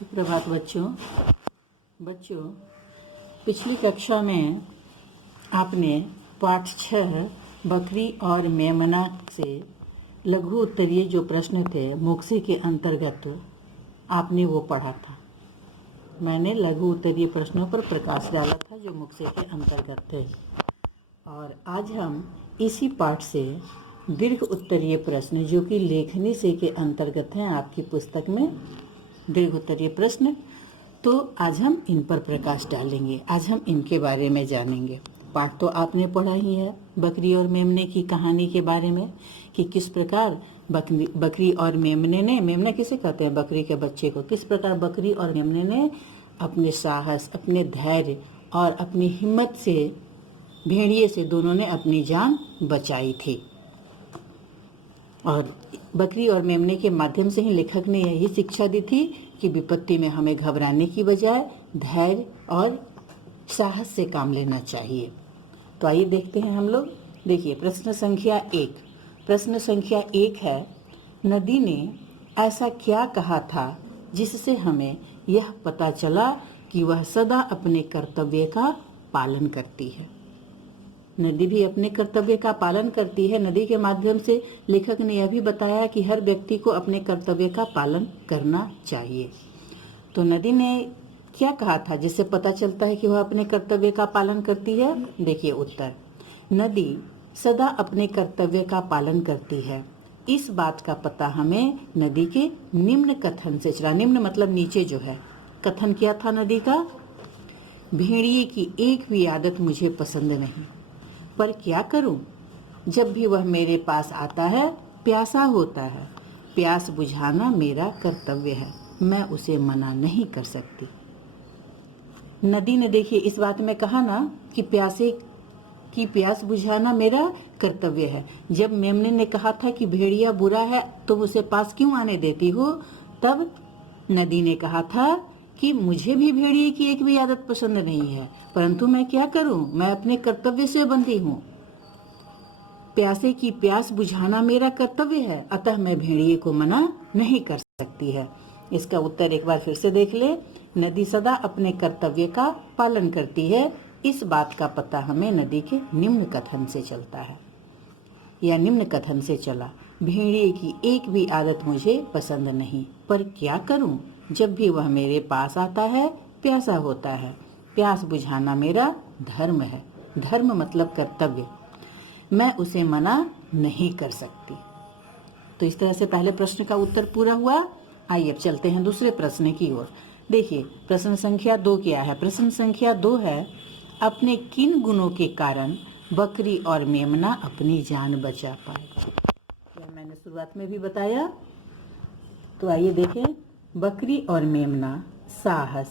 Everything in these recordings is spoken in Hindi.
सुप्रभात बच्चों। पिछली कक्षा में आपने पाठ 6 बकरी और मेमना से लघु उत्तरीय जो प्रश्न थे मोक्से के अंतर्गत आपने वो पढ़ा था। मैंने लघु उत्तरीय प्रश्नों पर प्रकाश डाला था जो मोक्से के अंतर्गत थे, और आज हम इसी पाठ से दीर्घ उत्तरीय प्रश्न जो कि लेखनी से के अंतर्गत हैं आपकी पुस्तक में दीर्घ उत्तरीय प्रश्न, तो आज हम इन पर प्रकाश डालेंगे। आज हम इनके बारे में जानेंगे। पाठ तो आपने पढ़ा ही है बकरी और मेमने की कहानी के बारे में कि किस प्रकार बकरी और मेमना किसे कहते हैं, बकरी के बच्चे को, किस प्रकार बकरी और मेमने ने अपने साहस, अपने धैर्य और अपनी हिम्मत से भेड़िए से दोनों ने अपनी जान बचाई थी। और बकरी और मेमने के माध्यम से ही लेखक ने यही शिक्षा दी थी कि विपत्ति में हमें घबराने की बजाय धैर्य और साहस से काम लेना चाहिए। तो आइए देखते हैं हम लोग। देखिए प्रश्न संख्या 1। प्रश्न संख्या 1 है, नदी ने ऐसा क्या कहा था जिससे हमें यह पता चला कि वह सदा अपने कर्तव्य का पालन करती है। नदी भी अपने कर्तव्य का पालन करती है। नदी के माध्यम से लेखक ने यह भी बताया कि हर व्यक्ति को अपने कर्तव्य का पालन करना चाहिए। तो नदी ने क्या कहा था जिससे पता चलता है कि वह अपने कर्तव्य का पालन करती है? देखिए उत्तर, नदी सदा अपने कर्तव्य का पालन करती है। इस बात का पता हमें नदी के निम्न कथन से चला। निम्न मतलब नीचे जो है। कथन क्या था नदी का? भेड़िए की एक भी आदत मुझे पसंद नहीं, पर क्या करूं? जब भी वह मेरे पास आता है प्यासा होता है। प्यास बुझाना मेरा कर्तव्य है, मैं उसे मना नहीं कर सकती। नदी ने देखिए इस बात में कहा ना कि प्यासे की प्यास बुझाना मेरा कर्तव्य है। जब मेमने ने कहा था कि भेड़िया बुरा है तुम उसे पास क्यों आने देती हो, तब नदी ने कहा था कि मुझे भी भेड़िए की एक भी आदत पसंद नहीं है, परंतु मैं क्या करूं, मैं अपने कर्तव्य से बंधी हूं। प्यासे की प्यास बुझाना मेरा कर्तव्य है, अतः मैं भेड़िए को मना नहीं कर सकती है। इसका उत्तर एक बार फिर से देख ले। नदी सदा अपने कर्तव्य का पालन करती है। इस बात का पता हमें नदी के निम्न कथन से चलता है, या निम्न कथन से चला। भेड़िए की एक भी आदत मुझे पसंद नहीं, पर क्या करूं? जब भी वह मेरे पास आता है प्यासा होता है। प्यास बुझाना मेरा धर्म है। धर्म मतलब कर्तव्य, मैं उसे मना नहीं कर सकती। तो इस तरह से पहले प्रश्न का उत्तर पूरा हुआ। आइए अब चलते हैं दूसरे प्रश्न की ओर। देखिए प्रश्न संख्या 2 क्या है? प्रश्न संख्या 2 है, अपने किन गुणों के कारण बकरी और मेमना अपनी जान बचा पाए? यह मैंने शुरुआत में भी बताया। तो आइए देखें। बकरी और मेमना साहस,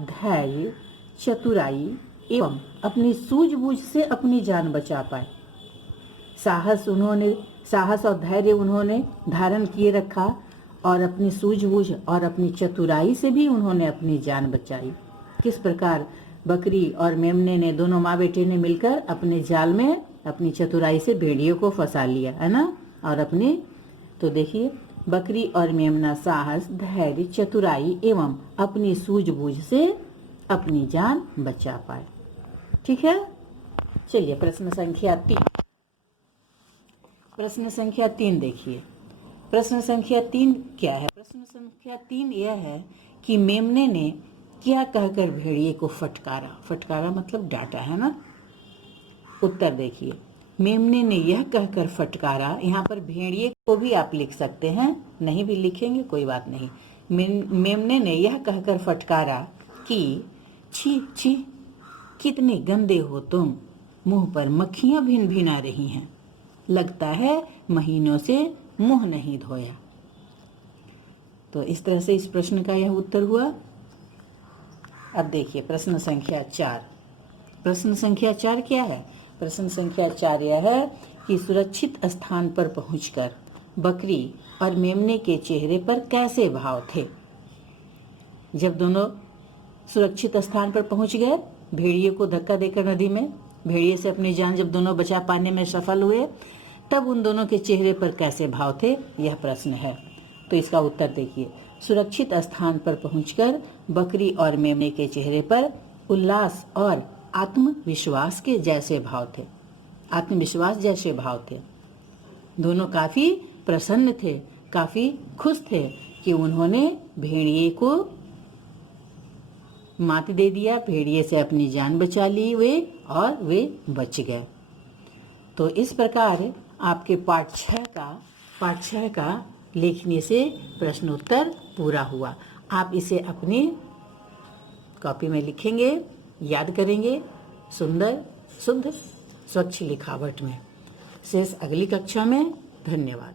धैर्य, चतुराई एवं अपनी सूझबूझ से अपनी जान बचा पाए। साहस और धैर्य उन्होंने धारण किए रखा, और अपनी सूझबूझ और अपनी चतुराई से भी उन्होंने अपनी जान बचाई। किस प्रकार बकरी और मेमने ने, दोनों माँ बेटे ने मिलकर अपने जाल में अपनी चतुराई से भेड़ियों को फंसा लिया है ना। और अपने, तो देखिए बकरी और मेमना साहस, धैर्य, चतुराई एवं अपनी सूझबूझ से अपनी जान बचा पाए। ठीक है, चलिए प्रश्न संख्या 3। प्रश्न संख्या 3 देखिए। प्रश्न संख्या 3 क्या है? प्रश्न संख्या 3 यह है कि मेमने ने क्या कहकर भेड़िए को फटकारा? फटकारा मतलब डांटा है ना। उत्तर देखिए, मेमने ने यह कहकर फटकारा। यहाँ पर भेड़िए को भी आप लिख सकते हैं, नहीं भी लिखेंगे कोई बात नहीं। मेमने ने यह कहकर फटकारा कि छी छी, कितने गंदे हो तुम, मुंह पर मक्खियां भिन भिना रही हैं, लगता है महीनों से मुंह नहीं धोया। तो इस तरह से इस प्रश्न का यह उत्तर हुआ। अब देखिए प्रश्न संख्या 4। प्रश्न संख्या 4 क्या है? प्रश्न संख्या 4 यह है कि सुरक्षित स्थान पर पहुंचकर बकरी और मेमने के चेहरे पर कैसे भाव थे? जब दोनों सुरक्षित स्थान पर पहुंच गए, भेड़िए को धक्का देकर नदी में भेड़िए से अपनी जान जब दोनों बचा पाने में सफल हुए, तब उन दोनों के चेहरे पर कैसे भाव थे, यह प्रश्न है। तो इसका उत्तर देखिए, सुरक्षित स्थान पर पहुंचकर बकरी और मेमने के चेहरे पर उल्लास और आत्मविश्वास जैसे भाव थे। दोनों काफी प्रसन्न थे, काफी खुश थे कि उन्होंने भेड़िए को मात दे दिया, भेड़िए से अपनी जान बचा ली और वे बच गए। तो इस प्रकार आपके पाठ 6 का लेखनी से प्रश्न उत्तर पूरा हुआ। आप इसे अपनी कॉपी में लिखेंगे, याद करेंगे सुंदर शुद्ध स्वच्छ लिखावट में। शेष अगली कक्षा में। धन्यवाद।